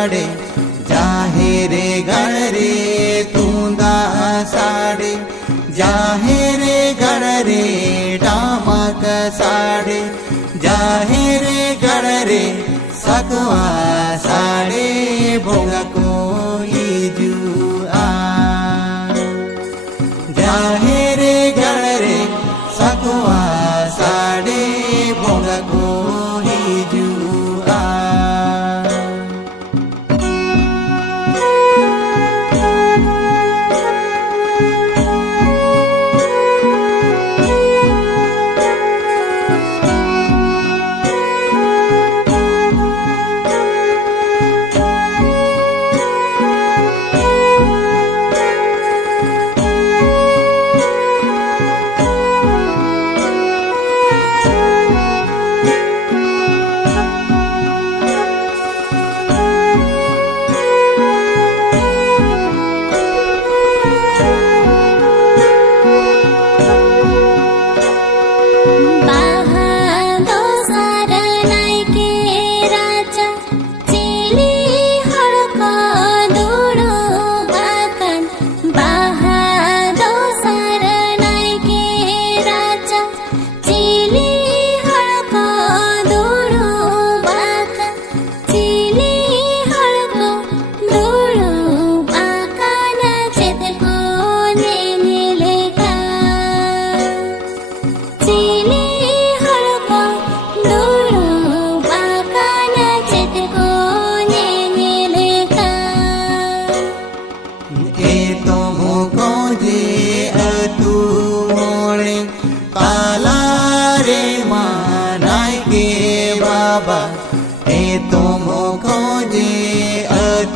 साड़े जाहे रे गण रे तूंदा साड़े जाहे रे गण रे डामक साड़े जाहे रे गण रे सकवा साड़े भोगा कोई जुआ जाहे रे गण रे सकवा साड़े भोगा कोई जुआ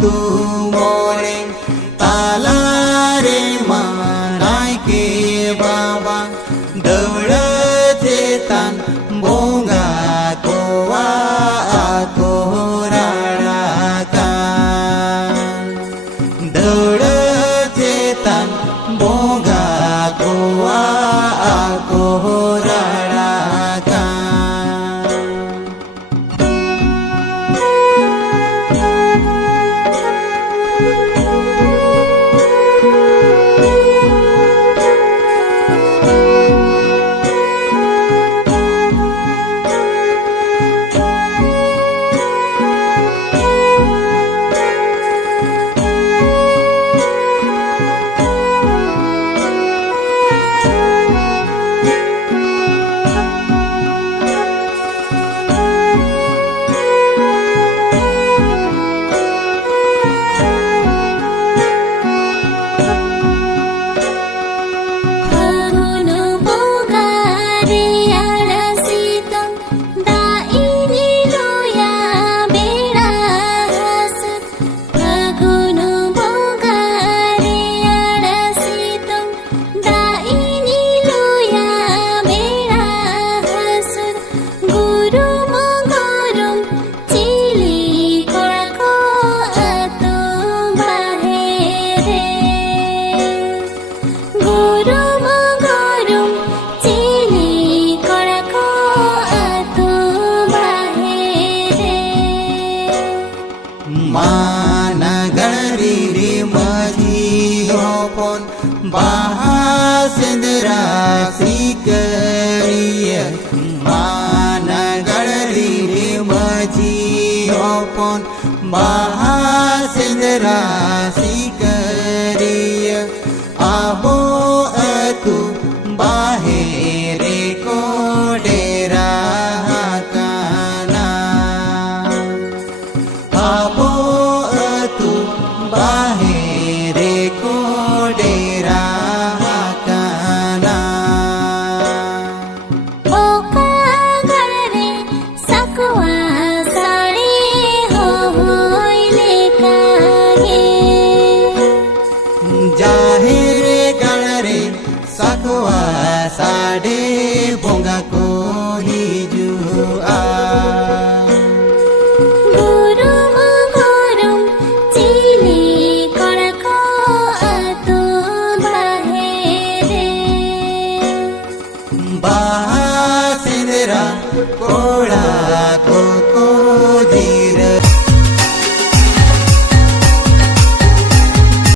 तू मोरे ताला रे मानाय के बाबा दौड़ चेतन बोंगा कोवा को राड़ा का दौड़ चेतन बोंगा कोवा को राड़ा का बाहासिंदरा सीकरिय मानगढ़ी रे मजी होपन बाहासिंदरा सीकरिय आबो अतु बाहेरे को डेरा काना आबो अतु बाहेरे को डेरा साड़े भोंगा को हिजुआ गुरुम गुरुम चिली कड़को अतु बाहेरे बासिंदरा कोड़ा को